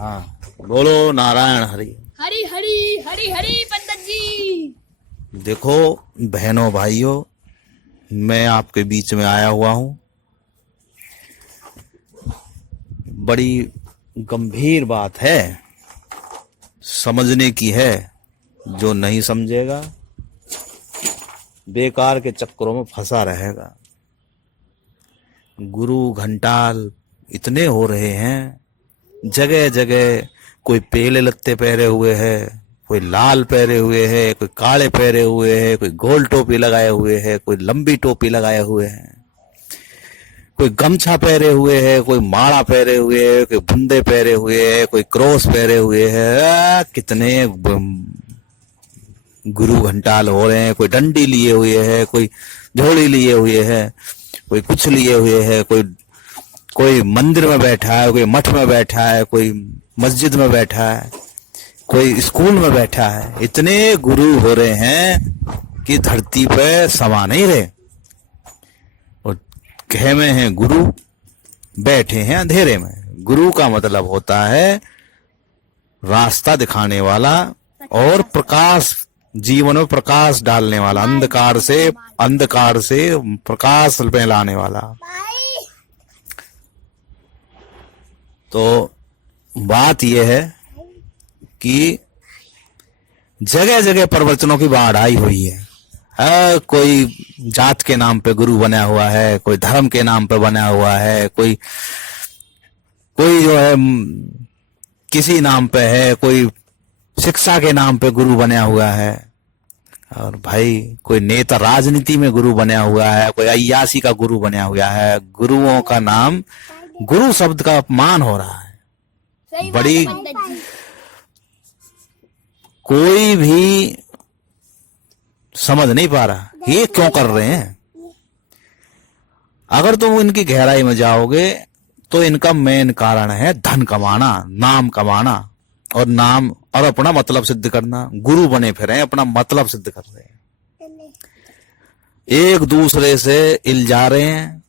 हाँ, बोलो नारायण हरि। हरी हरी हरी हरी पंडित जी। देखो बहनों भाइयों, मैं आपके बीच में आया हुआ हूँ। बड़ी गंभीर बात है, समझने की है। जो नहीं समझेगा बेकार के चक्करों में फंसा रहेगा। गुरु घंटाल इतने हो रहे हैं, जगह जगह कोई पीले लत्ते पहरे हुए है, कोई लाल पहरे हुए है, कोई काले पहरे हुए है, कोई गोल टोपी लगाए हुए है, कोई लंबी टोपी लगाए हुए है, कोई गमछा पहरे हुए है, कोई माला पहरे हुए है, कोई बुंदे पहरे हुए है, कोई क्रॉस पहरे हुए है। कितने गुरु घंटाल हो रहे हैं। कोई डंडी लिए हुए है, कोई झोली लिए हुए है, कोई कुछ लिए हुए है, कोई मंदिर में बैठा है, कोई मठ में बैठा है, कोई मस्जिद में बैठा है, कोई स्कूल में बैठा है। इतने गुरु हो रहे हैं कि धरती पे समा नहीं रहे। और कहे में हैं गुरु, बैठे हैं अंधेरे में। गुरु का मतलब होता है रास्ता दिखाने वाला और प्रकाश, जीवन में प्रकाश डालने वाला, अंधकार से प्रकाश में लाने वाला। तो बात यह है कि जगह जगह प्रवचनों की बाढ़ आई हुई है। कोई जात के नाम पे गुरु बना हुआ है, कोई धर्म के नाम पे बना हुआ है, कोई जो है किसी नाम पे है, कोई शिक्षा के नाम पे गुरु बना हुआ है। और भाई कोई नेता राजनीति में गुरु बना हुआ है, कोई अय्यासी का गुरु बना हुआ है। गुरुओं का नाम, गुरु शब्द का अपमान हो रहा है। बड़ी कोई भी समझ नहीं पा रहा ये क्यों कर रहे हैं। अगर तुम इनकी गहराई में जाओगे तो इनका मेन कारण है धन कमाना, नाम कमाना और नाम और अपना मतलब सिद्ध करना। गुरु बने फिरे, अपना मतलब सिद्ध कर रहे हैं, एक दूसरे से इल्जा रहे हैं।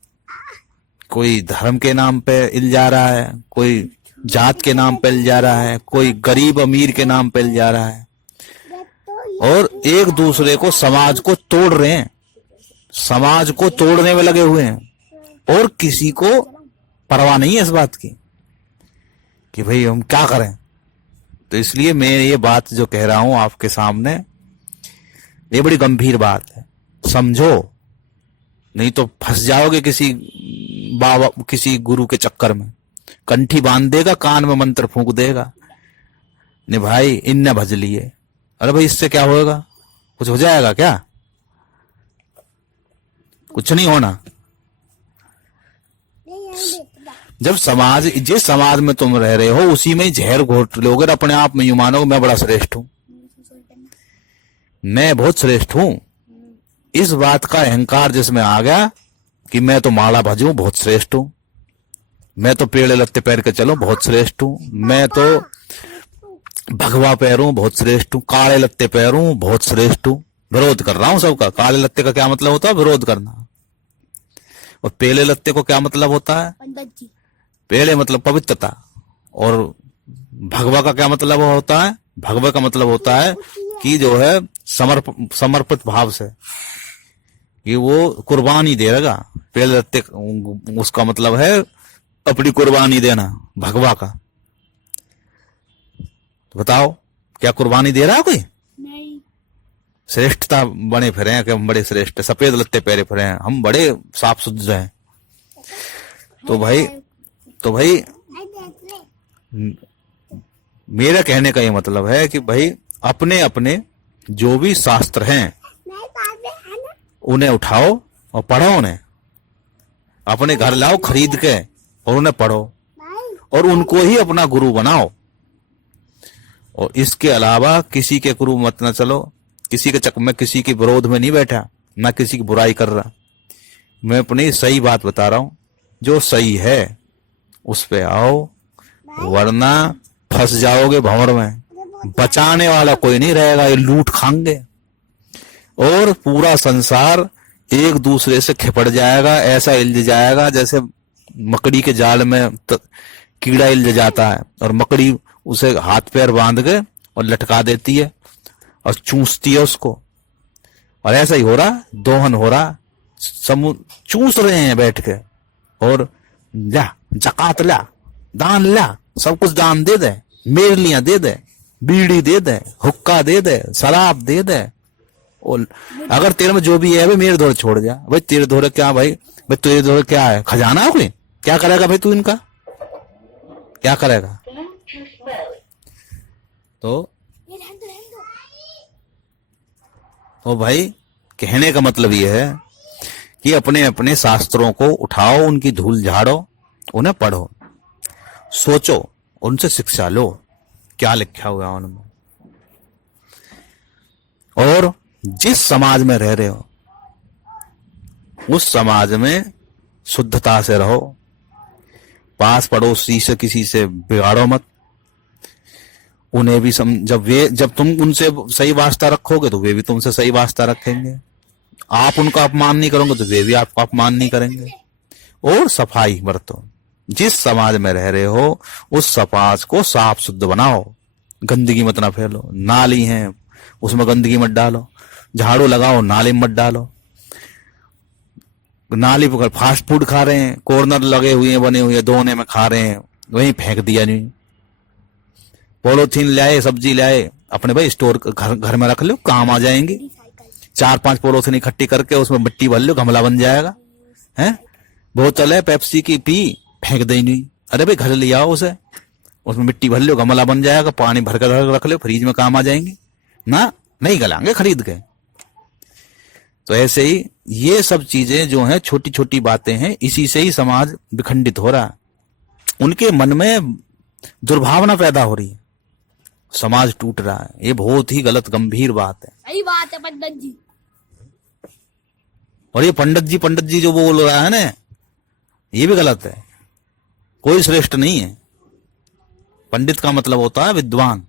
कोई धर्म के नाम पे इल्जा रहा है, कोई जात के नाम पे इल्जा रहा है, कोई गरीब अमीर के नाम पे इल्जा रहा है, और एक दूसरे को, समाज को तोड़ रहे हैं, समाज को तोड़ने में लगे हुए हैं। और किसी को परवाह नहीं है इस बात की कि भाई हम क्या करें। तो इसलिए मैं ये बात जो कह रहा हूं आपके सामने, ये बड़ी गंभीर बात है, समझो, नहीं तो फंस जाओगे किसी बाबा, किसी गुरु के चक्कर में। कंठी बांध देगा, कान में मंत्र फूंक देगा, ने भाई इनने भज लिए। अरे भाई इससे क्या होगा? कुछ हो जाएगा क्या? कुछ नहीं होना। जब समाज, जिस समाज में तुम रह रहे हो उसी में जहर घोट लोगे, अपने आप में यूं मानोगे मैं बड़ा श्रेष्ठ हूं, मैं बहुत श्रेष्ठ हूं। इस बात का अहंकार जिसमें आ गया कि मैं तो माला भजूं, बहुत श्रेष्ठ हूं, मैं तो पेड़े लत्ते पहन के चलूं, बहुत श्रेष्ठ हूं, मैं तो भगवा पहनूं, बहुत श्रेष्ठ हूं, काले लत्ते पहनूं, बहुत श्रेष्ठ हूं। विरोध कर रहा हूं सबका। काले लत्ते का क्या मतलब होता है? विरोध करना। और पेले लत्ते को क्या मतलब होता है? पेड़े मतलब पवित्रता। और भगवा का क्या मतलब होता है? भगवा का मतलब होता है कि जो है समर्पित भाव से, कि वो कुर्बानी देगा। पेले लत्ते उसका मतलब है अपनी कुर्बानी देना, भगवा का। तो बताओ क्या कुर्बानी दे रहा है कोई? नहीं। श्रेष्ठता बने फिरे हैं कि हम बड़े श्रेष्ठ, सफेद लत्ते पहरे फिरे हैं, हम बड़े साफ सुथरे हैं। तो भाई मेरा कहने का ये मतलब है कि भाई अपने अपने जो भी शास्त्र हैं उन्हें उठाओ और पढ़ो, उन्हें अपने घर लाओ खरीद के और उन्हें पढ़ो और उनको ही अपना गुरु बनाओ। और इसके अलावा किसी के गुरु मत न चलो। किसी के चक्कर में, किसी के विरोध में नहीं बैठा, ना किसी की बुराई कर रहा। मैं अपनी सही बात बता रहा हूं, जो सही है उस पे आओ, वरना फंस जाओगे भंवर में। बचाने वाला कोई नहीं रहेगा, ये लूट खाएंगे और पूरा संसार एक दूसरे से खिपट जाएगा। ऐसा इल्ज जाएगा जैसे मकड़ी के जाल में कीड़ा इल्ज जाता है और मकड़ी उसे हाथ पैर बांध के और लटका देती है और चूसती है उसको। और ऐसा ही हो रहा, दोहन हो रहा, चूस रहे हैं बैठ के। और ला जकात ला, दान ला, सब कुछ दान दे दे, मेरलियां दे दे, बीड़ी दे दे, हुक्का दे दे, शराब दे दे। और अगर तेरे में जो भी है भाई मेरे दौरे छोड़ जा। भाई तेरे दौरे क्या भाई तेरे दौरे क्या है? खजाना है कोई? क्या करेगा भाई तू इनका? क्या करेगा? तो भाई कहने का मतलब यह है कि अपने अपने शास्त्रों को उठाओ, उनकी धूल झाड़ो, उन्हें पढ़ो, सोचो, उनसे शिक्षा लो, क्या लिखा हुआ है उनमें। और जिस समाज में रह रहे हो उस समाज में शुद्धता से रहो, पास पड़ोसी से किसी से बिगाड़ो मत। उन्हें भी जब तुम उनसे सही वास्ता रखोगे तो वे भी तुमसे सही वास्ता रखेंगे। आप उनका अपमान नहीं करोगे तो वे भी आपका अपमान नहीं करेंगे। और सफाई बरतो, जिस समाज में रह रहे हो उस समाज को साफ शुद्ध बनाओ, गंदगी मत ना फैलो। नाली है उसमें गंदगी मत डालो, झाड़ू लगाओ नाली मत डालो। नाली पर फास्ट फूड खा रहे हैं, कॉर्नर लगे हुए हैं, बने हुए, दोने में खा रहे हैं, वहीं फेंक दिया। नहीं, पॉलीथीन लाए, सब्जी लाए, अपने भाई स्टोर घर में रख लो, काम आ जाएंगी। 4-5 पॉलीथीन इकट्ठी करके उसमें मिट्टी भर लो, गमला बन जाएगा। हैं, बोतल है पेप्सी की, पी, फेंक दे नहीं। अरे भाई घर ले आओ उसे, उसमें मिट्टी भर लो, गमला बन जाएगा, पानी भर कर रख लो, फ्रिज में काम आ जाएंगे ना। नहीं गलाएंगे खरीद के। तो ऐसे ही ये सब चीजें जो हैं, छोटी छोटी बातें हैं, इसी से ही समाज विखंडित हो रहा है। उनके मन में दुर्भावना पैदा हो रही है, समाज टूट रहा है। ये बहुत ही गलत गंभीर बात है। सही बात है पंडित जी। और ये पंडित जी जो बोल रहा है ना, ये भी गलत है। कोई श्रेष्ठ नहीं है। पंडित का मतलब होता है विद्वान।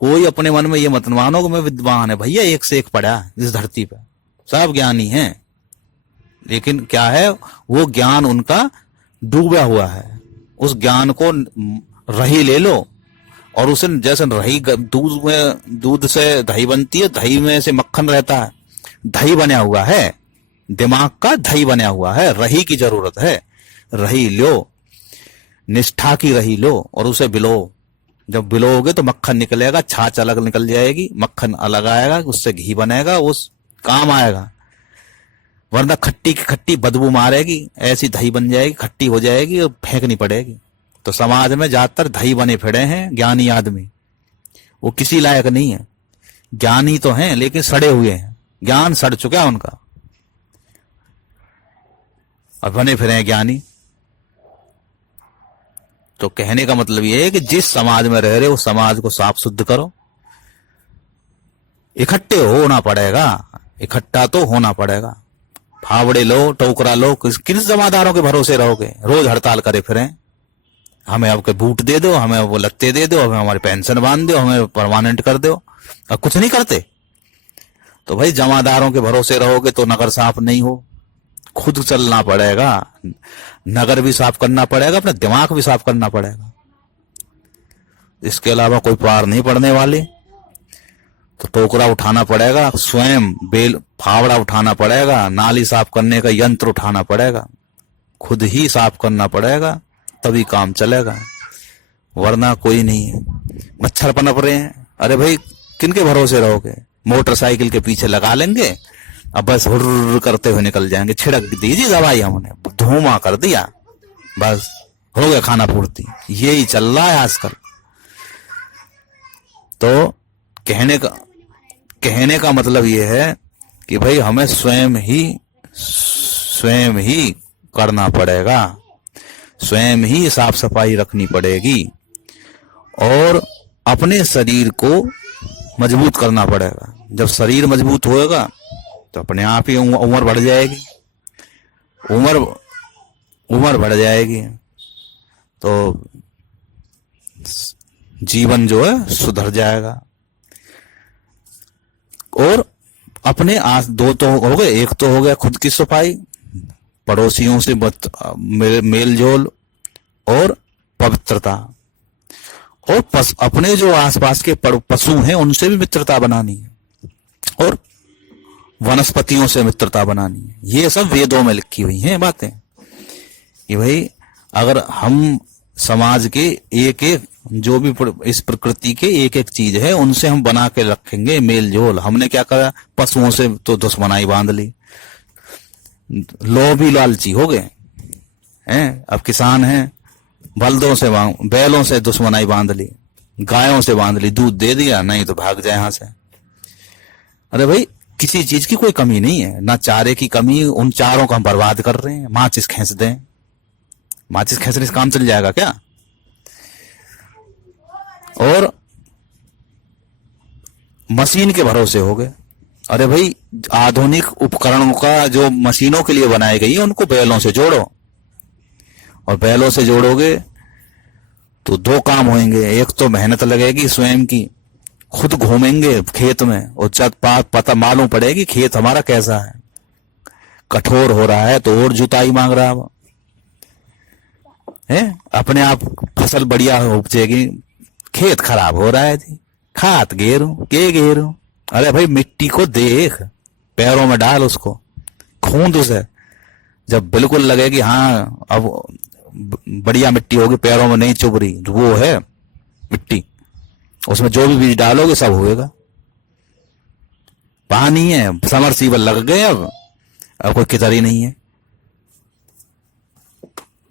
कोई अपने मन में ये मत मानो कि मैं विद्वान है। भैया एक से एक पढ़ा इस धरती पे, सब ज्ञानी हैं, लेकिन क्या है, वो ज्ञान उनका डूबा हुआ है। उस ज्ञान को रही ले लो और उसे, जैसे रही दूध से दही बनती है, दही में से मक्खन रहता है, दही बना हुआ है, दिमाग का दही बना हुआ है। रही की जरूरत है, रही लो, निष्ठा की रही लो और उसे बिलो। जब बिलोगे तो मक्खन निकलेगा, छाछ अलग निकल जाएगी, मक्खन अलग आएगा, उससे घी बनेगा, उस काम आएगा। वरना खट्टी की खट्टी बदबू मारेगी, ऐसी दही बन जाएगी, खट्टी हो जाएगी और फेंकनी पड़ेगी। तो समाज में ज्यादातर दही बने फिरे हैं ज्ञानी आदमी, वो किसी लायक नहीं है। ज्ञानी तो हैं लेकिन सड़े हुए हैं, ज्ञान सड़ चुका है उनका, और बने फिरे हैं ज्ञानी। तो कहने का मतलब यह है कि जिस समाज में रह रहे हो उस समाज को साफ शुद्ध करो। इकट्ठे होना पड़ेगा, इकट्ठा तो होना पड़ेगा। फावड़े लो, टोकरा लो, किन जमादारों के भरोसे रहोगे? रोज हड़ताल करे फिरें, हमें आपके बूट दे दो, हमें वो लत्ते दे दो, हमें हमारी पेंशन बांध दो, हमें परमानेंट कर दो, और कुछ नहीं करते। तो भाई जमादारों के भरोसे रहोगे तो नगर साफ नहीं हो। खुद चलना पड़ेगा, नगर भी साफ करना पड़ेगा, अपना दिमाग भी साफ करना पड़ेगा। इसके अलावा कोई पार नहीं पड़ने वाले। तो टोकरा उठाना पड़ेगा, स्वयं फावड़ा उठाना पड़ेगा, नाली साफ करने का यंत्र उठाना पड़ेगा, खुद ही साफ करना पड़ेगा, तभी काम चलेगा, वरना कोई नहीं है। मच्छर पनप रहे हैं, अरे भाई किनके भरोसे रहोगे? मोटरसाइकिल के पीछे लगा लेंगे, अब बस हुर्र करते हुए निकल जाएंगे। छिड़क दीजिए दवाई, हमने धुआं कर दिया, बस हो गया खाना पूर्ति। यही चल रहा है आजकल। तो कहने का मतलब यह है कि भाई हमें स्वयं ही करना पड़ेगा, स्वयं ही साफ सफाई रखनी पड़ेगी और अपने शरीर को मजबूत करना पड़ेगा। जब शरीर मजबूत होएगा तो अपने आप ही उम्र बढ़ जाएगी, उम्र बढ़ जाएगी तो जीवन जो है सुधर जाएगा। और अपने दो तो हो गए, एक तो हो गया खुद की सफाई, पड़ोसियों से मेल जोल, और पवित्रता, और अपने जो आसपास के पशु हैं उनसे भी मित्रता बनानी है, और वनस्पतियों से मित्रता बनानी है। ये सब वेदों में लिखी हुई हैं बातें कि भाई अगर हम समाज के एक एक जो भी इस प्रकृति के एक एक चीज है उनसे हम बना के रखेंगे मेल जोल। हमने क्या करा, पशुओं से तो दुश्मनाई बांध ली, लोभी लालची हो गए हैं। अब किसान हैं, बलदों से बैलों से दुश्मनाई बांध ली, गायों से बांध ली, दूध दे दिया नहीं तो भाग जाए यहां से। अरे भाई किसी चीज की कोई कमी नहीं है, ना चारे की कमी, उन चारों को हम बर्बाद कर रहे हैं। माचिस खींच दें, माचिस खींचने से काम चल जाएगा क्या? और मशीन के भरोसे हो गए। अरे भाई आधुनिक उपकरणों का जो मशीनों के लिए बनाई गई है उनको बैलों से जोड़ो, और बैलों से जोड़ोगे तो दो काम होंगे। एक तो मेहनत लगेगी स्वयं की, खुद घूमेंगे खेत में और जब पता मालूम पड़ेगी खेत हमारा कैसा है, कठोर हो रहा है तो और जुताई मांग रहा है, अपने आप फसल बढ़िया उपजेगी, खेत खराब हो रहा है जी, खाद घेरूं के घेरूं। अरे भाई मिट्टी को देख, पैरों में डाल उसको, खूंद उसे, जब बिल्कुल लगेगी हाँ अब बढ़िया मिट्टी होगी, पैरों में नहीं चुभ रही, वो है मिट्टी, उसमें जो भी बीज डालोगे सब होएगा। पानी है, समरसीबल लग गए, अब कोई किधर ही नहीं है,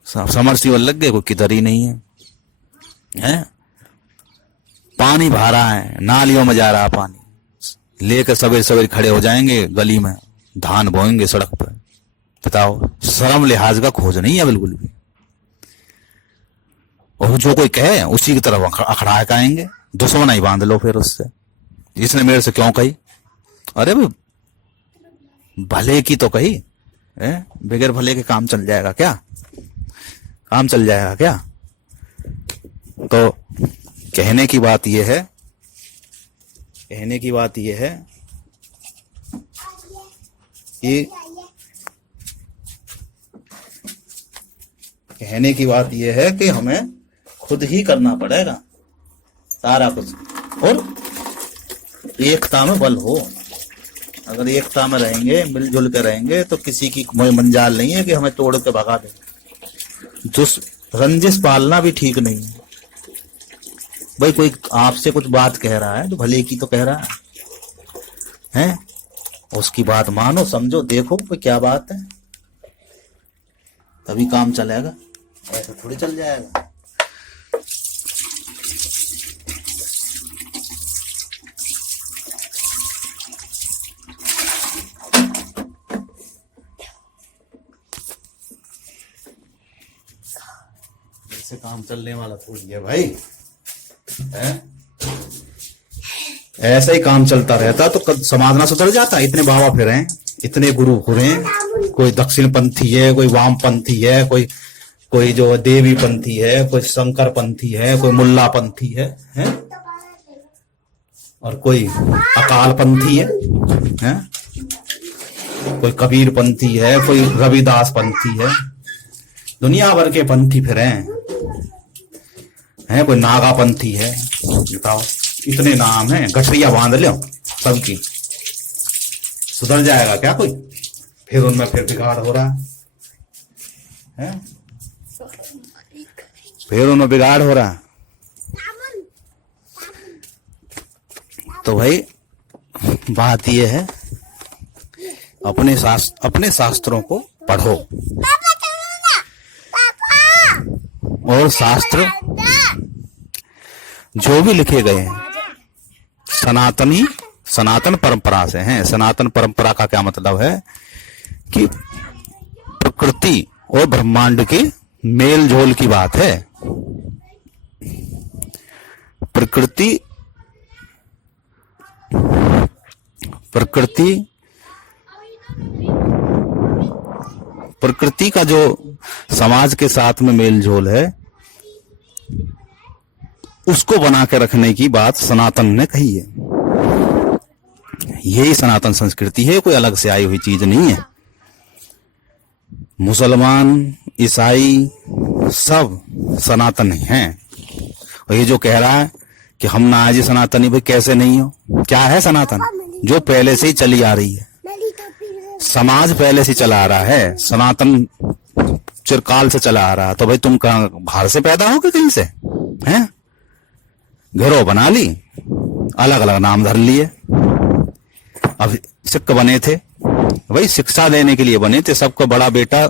समरसीबल लग गए, कोई किधर ही नहीं है। पानी भरा रहा है, नालियों में जा रहा पानी, लेकर सवेरे सवेरे खड़े हो जाएंगे गली में, धान बोएंगे सड़क पर। बताओ, शर्म लिहाज का खोज नहीं है बिल्कुल भी। और जो कोई कहे उसी की तरफ अखड़ा के आएंगे, दुश्मन ही बांध लो फिर उससे, इसने मेरे से क्यों कही। अरे भाई भले की तो कही, बगैर भले के काम चल जाएगा क्या? काम चल जाएगा क्या? तो कहने की बात यह है, कहने की बात यह है कि कहने की बात यह है कि हमें खुद ही करना पड़ेगा सारा कुछ, और एकता में बल हो। अगर एकता में रहेंगे, मिलजुल के रहेंगे तो किसी की मंजाल नहीं है कि हमें तोड़ के भगा दे। रंजिश पालना भी ठीक नहीं है भाई। कोई आपसे कुछ बात कह रहा है तो भले की तो कह रहा है, उसकी बात मानो, समझो, देखो कोई क्या बात है, तभी काम चलेगा, ऐसा थोड़ी चल जाएगा। ऐसे काम चलने वाला थोड़ी है भाई, ऐसा ही काम चलता रहता तो समाज ना सुधर जाता। इतने बाबा फिरे हैं, इतने गुरु फिरे हैं, कोई दक्षिण पंथी है, कोई वाम पंथी है, कोई जो देवी पंथी है, कोई शंकर पंथी है, कोई मुल्ला पंथी है, और कोई अकाल पंथी है, कोई कबीर पंथी है, कोई रविदास पंथी है, दुनिया भर के पंथी फिरे हैं, कोई नागा पंथी है। बताओ, इतने नाम हैं, गठरिया बांध लो सबकी, सुधर जाएगा क्या कोई? फिर उनमें फिर बिगाड़ हो रहा है, फिर उनमें बिगाड़ हो रहा है। तो भाई बात यह है, अपने शास्त्रों को पढ़ो, और शास्त्र जो भी लिखे गए हैं सनातन परंपरा से हैं। सनातन परंपरा का क्या मतलब है कि प्रकृति और ब्रह्मांड के मेल जोल की बात है। प्रकृति का जो समाज के साथ में मेल जोल है उसको बना के रखने की बात सनातन ने कही है। यही सनातन संस्कृति है, कोई अलग से आई हुई चीज नहीं है। मुसलमान, ईसाई सब सनातन हैं। और ये जो कह रहा है कि हम ना आज ही सनातनी, भाई कैसे नहीं हो? क्या है सनातन? जो पहले से ही चली आ रही है, समाज पहले से चला आ रहा है, सनातन चिरकाल से चला आ रहा है। तो भाई तुम कहां बाहर से पैदा हो कि कहीं से हैं? घरों बना ली, अलग अलग नाम धर लिए। अब सिख बने थे भाई, शिक्षा देने के लिए बने थे। सबको बड़ा बेटा,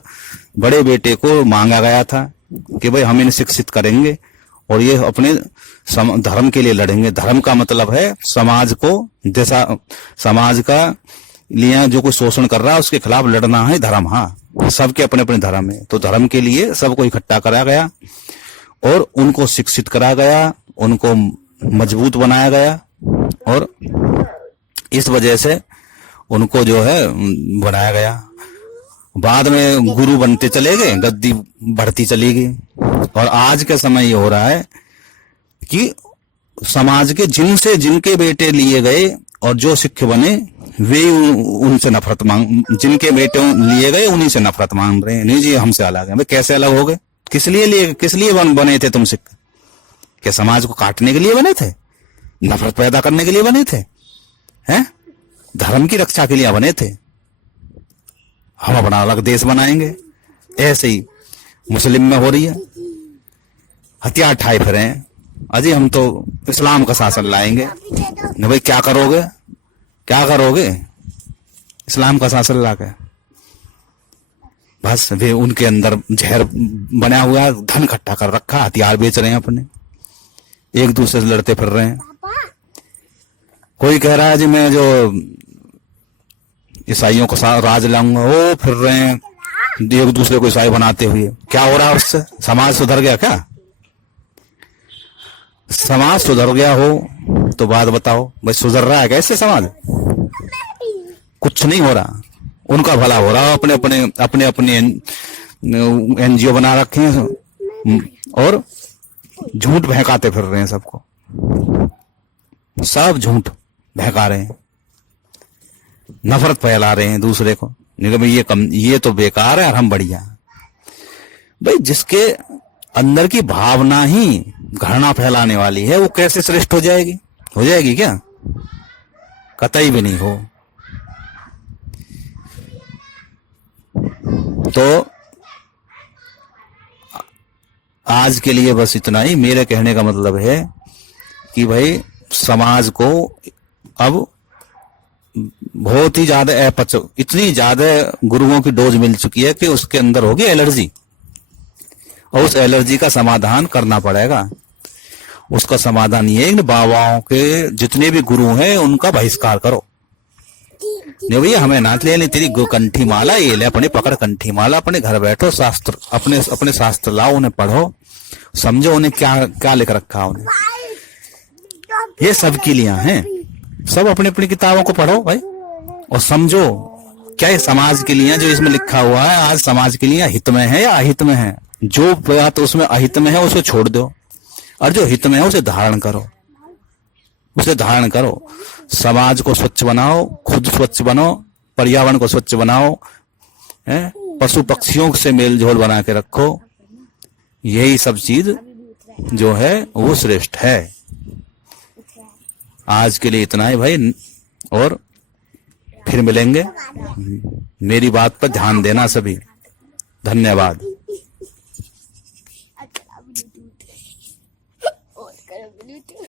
बड़े बेटे को मांगा गया था कि भाई हम इन्हें शिक्षित करेंगे और ये अपने धर्म के लिए लड़ेंगे। धर्म का मतलब है समाज को, जैसा समाज का लिए जो कोई शोषण कर रहा है उसके खिलाफ लड़ना है धर्म। हाँ, सबके अपने अपने धर्म है, तो धर्म के लिए सबको इकट्ठा करा गया और उनको शिक्षित करा गया, उनको मजबूत बनाया गया और इस वजह से उनको जो है बनाया गया। बाद में गुरु बनते चले गए, गद्दी बढ़ती चली गई। और आज के समय ये हो रहा है कि समाज के जिनके बेटे लिए गए और जो सिख बने वे उनसे नफरत जिनके बेटे लिए गए उन्हीं से नफरत मांग रहे हैं। नहीं जी हमसे अलग है। भाई कैसे अलग हो गए? किस लिए बने थे तुम सिख? क्या समाज को काटने के लिए बने थे? नफरत पैदा करने के लिए बने थे? हैं? धर्म की रक्षा के लिए बने थे। हम अपना अलग देश बनाएंगे। ऐसे ही मुस्लिम में हो रही है, हथियार ठाए फिरे हैं, अजी हम तो इस्लाम का शासन लाएंगे। नहीं भाई क्या करोगे? क्या करोगे इस्लाम का शासन लाके? बस वे उनके अंदर जहर बना हुआ है, धन इकट्ठा कर रखा, हथियार बेच रहे हैं अपने, एक दूसरे से लड़ते फिर रहे हैं। कोई कह रहा है जी मैं जो ईसाइयों को राज लाऊंगा, वो फिर रहे हैं एक दूसरे को ईसाई बनाते हुए। क्या हो रहा है उससे? समाज सुधर गया क्या? समाज सुधर गया हो तो बात बताओ। भाई सुधर रहा है कैसे समाज? कुछ नहीं हो रहा। उनका भला हो रहा है, अपने अपने एनजीओ बना रखे हैं और झूठ बहकाते फिर रहे हैं सबको। सब झूठ बहका रहे हैं, नफरत फैला रहे हैं दूसरे को। नहीं भाई ये तो बेकार है और हम बढ़िया। भाई जिसके अंदर की भावना ही घृणा फैलाने वाली है वो कैसे श्रेष्ठ हो जाएगी? हो जाएगी क्या? कतई भी नहीं हो। तो आज के लिए बस इतना ही। मेरे कहने का मतलब है कि भाई समाज को अब बहुत ही ज्यादा इतनी ज्यादा गुरुओं की डोज मिल चुकी है कि उसके अंदर होगी एलर्जी और उस एलर्जी का समाधान करना पड़ेगा। उसका समाधान ये है कि बाबाओं के जितने भी गुरु हैं उनका बहिष्कार करो। नहीं भैया हमें ना ले, तेरी कंठी माला ये ले, अपने पकड़ कंठी माला, अपने घर बैठो, शास्त्र अपने शास्त्र लाओ, उन्हें पढ़ो, समझो उन्हें क्या क्या लिख रखा उन्हें। ये सब की लिया हैं, सब अपनी अपनी किताबों को पढ़ो भाई और समझो क्या ये समाज के लिए जो इसमें लिखा हुआ है आज समाज के लिए हित में है या अहित में है। जो बात उसमें अहित में है उसे छोड़ दो और जो हित में है उसे धारण करो, उसे धारण करो। समाज को स्वच्छ बनाओ, खुद स्वच्छ बनो, पर्यावरण को स्वच्छ बनाओ, पशु पक्षियों से मेल जोल बना के रखो। यही सब चीज जो है वो श्रेष्ठ है। आज के लिए इतना ही भाई, और फिर मिलेंगे। मेरी बात पर ध्यान देना सभी। धन्यवाद। और करो ब्लूटूथ।